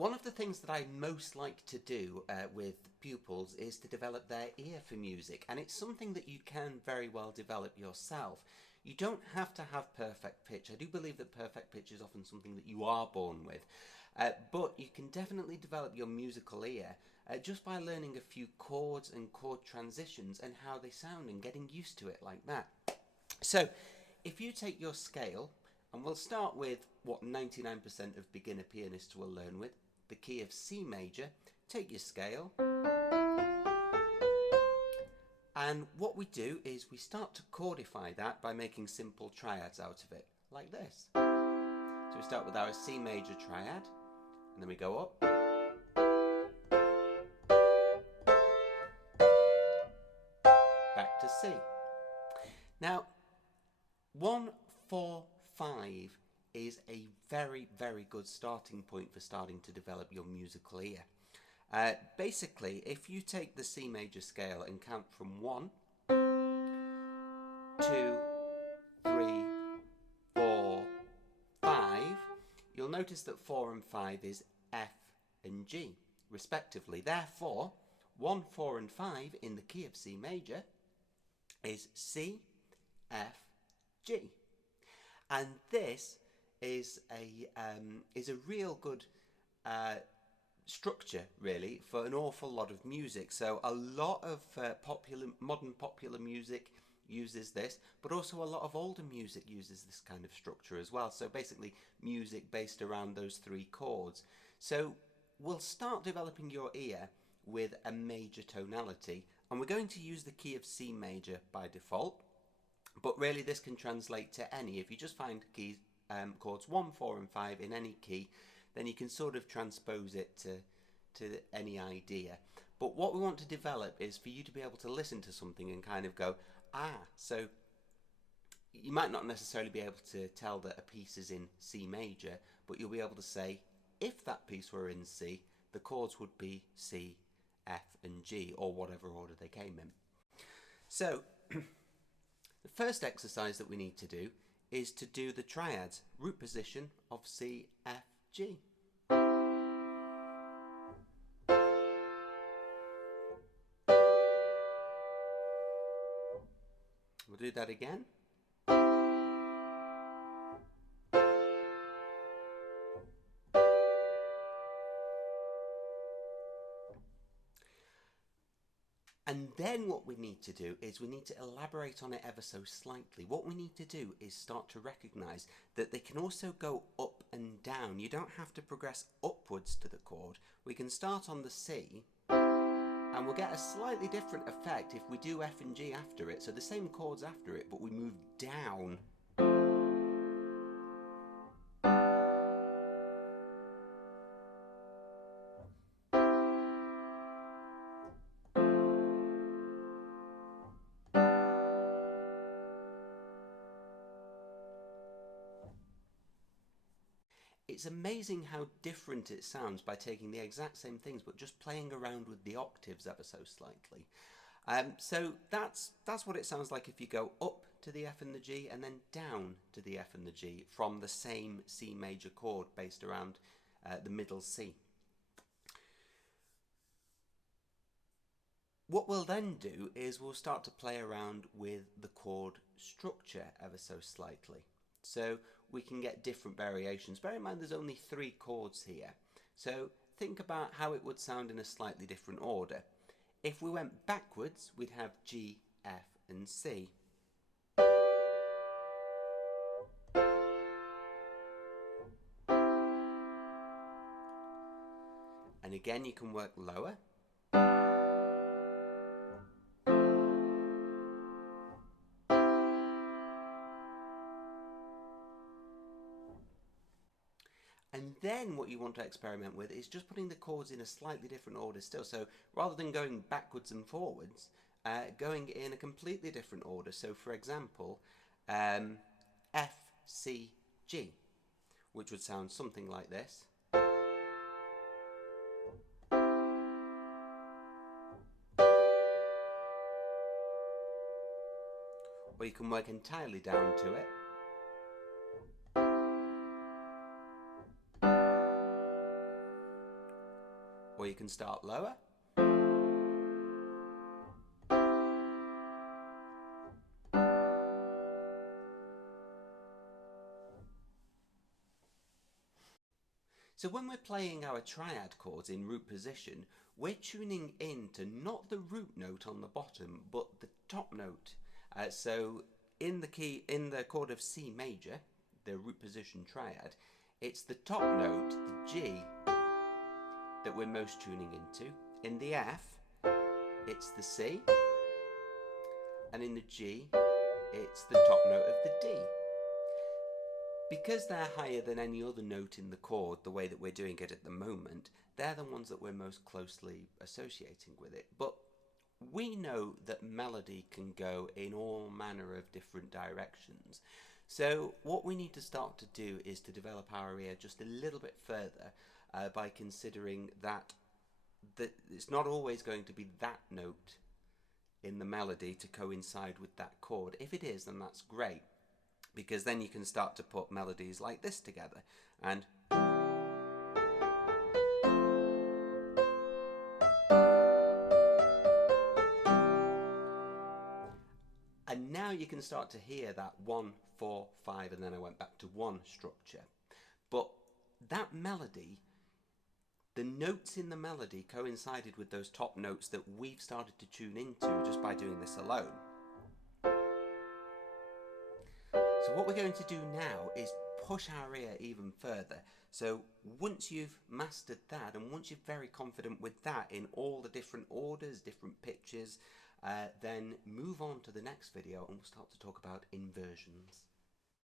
One of the things that I most like to do with pupils is to develop their ear for music, and it's something that you can very well develop yourself. You don't have to have perfect pitch. I do believe that perfect pitch is often something that you are born with, but you can definitely develop your musical ear just by learning a few chords and chord transitions and how they sound and getting used to it like that. So, if you take your scale, and we'll start with what 99% of beginner pianists will learn with, the key of C major. Take your scale, and what we do is we start to chordify that by making simple triads out of it, like this. So we start with our C major triad, and then we go up, back to C. Now, 1, 4, 5 is a very, very good starting point for starting to develop your musical ear. Basically, if you take the C major scale and count from 1, 2, 3, 4, 5, you'll notice that 4 and 5 is F and G, respectively. Therefore, 1, 4 and 5 in the key of C major is C, F, G. And this is a real good structure, really, for an awful lot of music. So a lot of modern popular music uses this, but also a lot of older music uses this kind of structure as well. So basically music based around those 3 chords. So we'll start developing your ear with a major tonality, and we're going to use the key of C major by default. But really this can translate to any. If you just find keys, chords 1, 4 and 5 in any key, then you can sort of transpose it to any idea. But what we want to develop is for you to be able to listen to something and kind of go, so you might not necessarily be able to tell that a piece is in C major, but you'll be able to say, if that piece were in C, the chords would be C, F and G, or whatever order they came in. So, the first exercise that we need to do is to do the triads, root position of C, F, G. We'll do that again. And then what we need to do is we need to elaborate on it ever so slightly. What we need to do is start to recognise that they can also go up and down. You don't have to progress upwards to the chord. We can start on the C, and we'll get a slightly different effect if we do F and G after it. So the same chords after it, but we move down. It's amazing how different it sounds by taking the exact same things but just playing around with the octaves ever so slightly. So that's what it sounds like if you go up to the F and the G and then down to the F and the G from the same C major chord based around the middle C. What we'll then do is we'll start to play around with the chord structure ever so slightly. So we can get different variations. Bear in mind there's only 3 chords here. So think about how it would sound in a slightly different order. If we went backwards, we'd have G, F and C. And again you can work lower. And then what you want to experiment with is just putting the chords in a slightly different order still. So rather than going backwards and forwards, going in a completely different order. So for example, F, C, G, which would sound something like this. Or you can work entirely down to it. or you can start lower. So when we're playing our triad chords in root position, we're tuning into not the root note on the bottom, but the top note. So in the chord of C major, the root position triad, it's the top note, the G, that we're most tuning into. In the F, it's the C, and in the G, it's the top note of the D. Because they're higher than any other note in the chord, the way that we're doing it at the moment, they're the ones that we're most closely associating with it. But we know that melody can go in all manner of different directions. So what we need to start to do is to develop our ear just a little bit further by considering that it's not always going to be that note in the melody to coincide with that chord. If it is, then that's great, because then you can start to put melodies like this together. And now you can start to hear that 1, 4, 5, and then I went back to 1 structure. But that melody, the notes in the melody coincided with those top notes that we've started to tune into just by doing this alone. So what we're going to do now is push our ear even further. So once you've mastered that, and once you're very confident with that in all the different orders, different pitches, then move on to the next video and we'll start to talk about inversions.